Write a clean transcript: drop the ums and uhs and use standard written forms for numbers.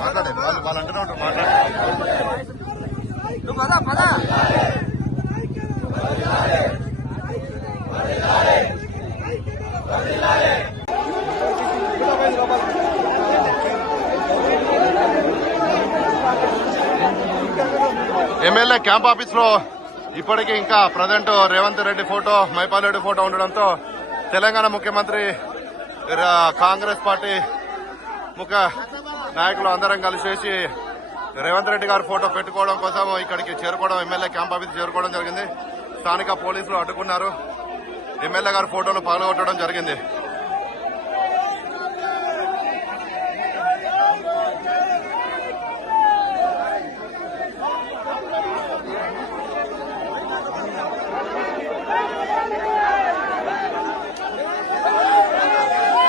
మాట్లాడండి వాళ్ళు అంటూనే ఉంటారు మాట్లాడండి పదా పదా ఎమ్మెల్యే క్యాంప్ ఆఫీస్ లో ఇప్పటికీ ఇంకా present Revanth Reddy photo Mypal Reddy photo ఉండడంతో తెలంగాణ ముఖ్యమంత్రి కాంగ్రెస్ పార్టీ ముఖ్య నాయకులు అందరం కలిసేసి రేవంత్ రెడ్డి గారి ఫోటో పెట్టుకోవడం కోసం ఇక్కడికి చేరుకోవడం ఎమ్మెల్యే క్యాంప్ ఆఫీస్ చేరుకోవడం జరిగింది. స్థానిక పోలీసులు అడ్డుకున్నారు. ఎమ్మెల్యే గారి ఫోటోను పగలగొట్టడం జరిగింది.